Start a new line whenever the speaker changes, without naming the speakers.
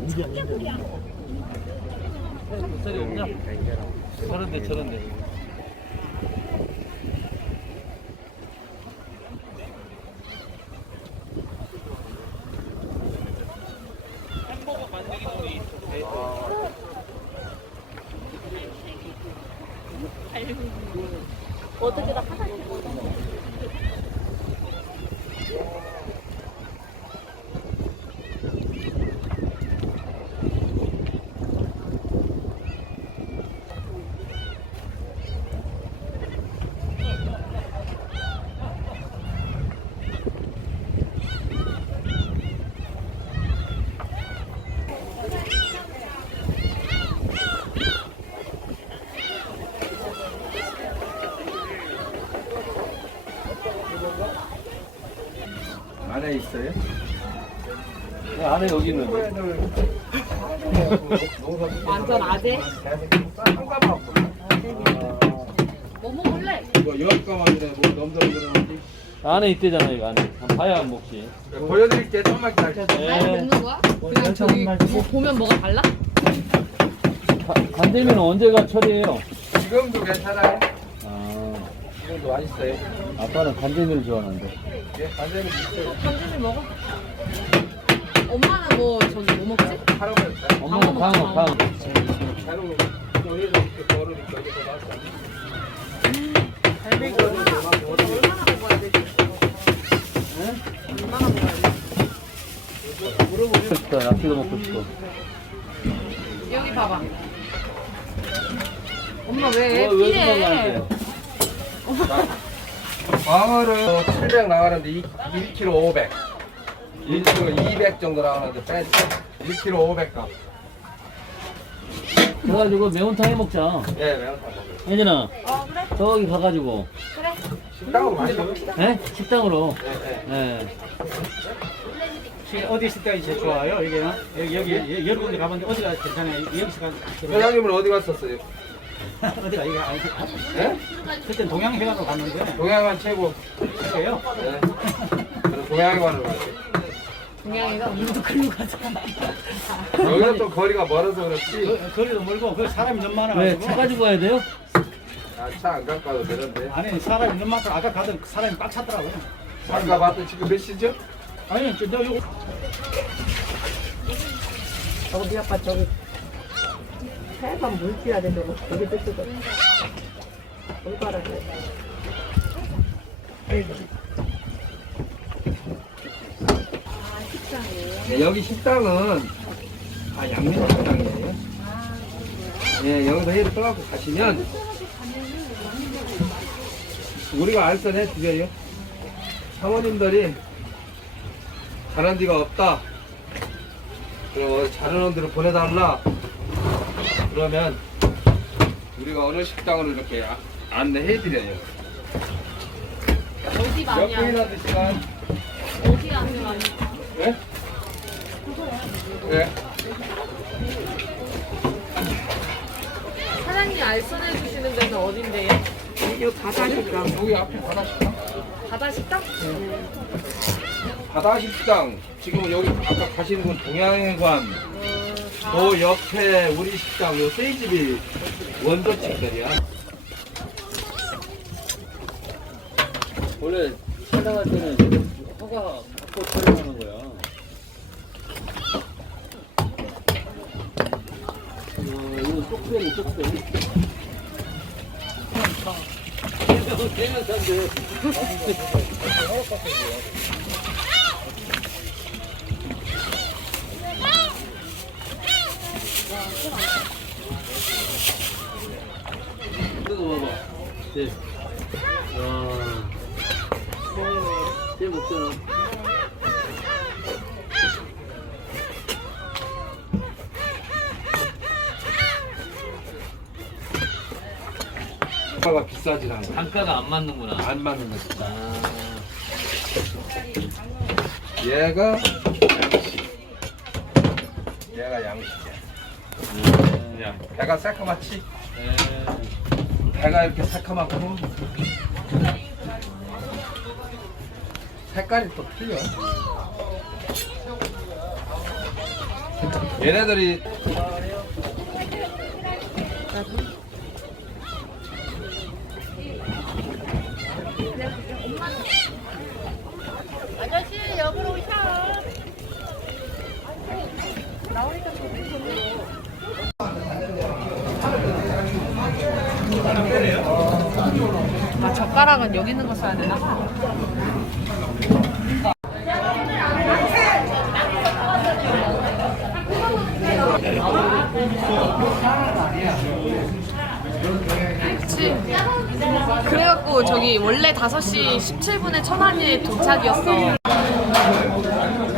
소리 없냐? 저런데. 햄버거 만들기 놀이 있어.
어떻게 다 화장실
안에 있어요?
네, 안에 여기 있는데.
완전 아재? 뭐 먹을래?
이거 여학과만이네. 뭐 넘더러 그러는데.
안에 있대잖아 이거 안에. 한번 봐야 안 먹지.
보여드릴게. 조금만 기다려.
날 먹는 거야? 그냥 저기 뭐 보면 뭐가 달라?
간대미는 언제가 철이에요?
지금도 괜찮아요.
아,
지금도 맛있어요.
아빠는 간대미를 좋아하는데.
예, 반대로 있어요.
간장을 먹어? 엄마는 뭐 저기 뭐 먹지?
하루만 있어요.
엄마는 강어.
자로 여기서 이렇게 걸으니까 이게 더 맛있어.
갈비가 얼마나 먹어야 되지? 얼마나 먹어야 돼?
먹고 싶다. 야채도 먹고 싶어.
여기 봐봐. 엄마 왜
왜
피해?
도망가는데?
광어를 700 나가는데 1kg 500. 1kg 200 정도 나가는데 뺐어. 1kg 500값.
그래가지고 매운탕 해 먹자.
예, 매운탕 먹어요.
혜진아,
그래?
저기 가가지고.
그래.
식당으로 가시죠.
예? 식당으로.
예,
예.
어디 식당이 제일 좋아요? 여기는 여기 여러 군데 가봤는데 어디가 괜찮아요? 여기 식당
회장님은 어디 갔었어요?
어디가 이거 아니
예?
그때 동양회관으로 갔는데
동양관 최고.
그래요?
예. 저는 동양관으로 갔어요.
동양이가 우리도 글로 가자.
여기는 또 거리가 멀어서 그렇지.
거리도 멀고 그 사람이 너무
왜?
많아가지고
차 가지고 가야 돼요?
차 안 갖고 가도 되는데.
아니 사람이 너무 많고 아까 가던 그 사람이 꽉 찼더라고요.
아까 봤던 지금 몇 시죠?
아니 너 요거
우리 아빠 저기 하얀 물기야 되는데 되게 뜨거든. 물바라 그래.
네, 여기 식당은 양면 식당이에요. 예, 여기서 회를 떠갖고 가시면 우리가 알선해 드려요. 사모님들이 잘한 데가 없다. 그리고 잘하는 데로 보내달라. 그러면 우리가 어느 식당으로 이렇게 안내해 드려요.
어디
몇
많이
분이나 드시간?
어디 안 많이?
예? 예.
사장님이 알선해 주시는 데는 어딘데요?
여기 바다니까.
여기 앞에 바다식당?
바다 식당?
바다식당. 지금 여기 아까 가시는 건 동양회관. 그 옆에 우리 식당, 요 세 집이 원조집들이야.
원래 촬영할 때는 허가 받고 촬영하는 거야. 이건 쪽배네, 쪽배. 대면산데. 이거 봐봐. 네. 와. 쟤 먹잖아.
단가가 비싸지라는 거.
단가가 안 맞는구나.
안 맞는 거지.
아,
얘가 양식. 얘가 양식이야. 그냥 배가 새까맣지? 배가 이렇게 새까맣고 색깔이 또 틀려. 얘네들이
아저씨 여기로 오셔. 아 젓가락은 여기 있는 거 써야 되나? 그치. 그래갖고 저기 원래 5시 17분에 천안에 도착이었어.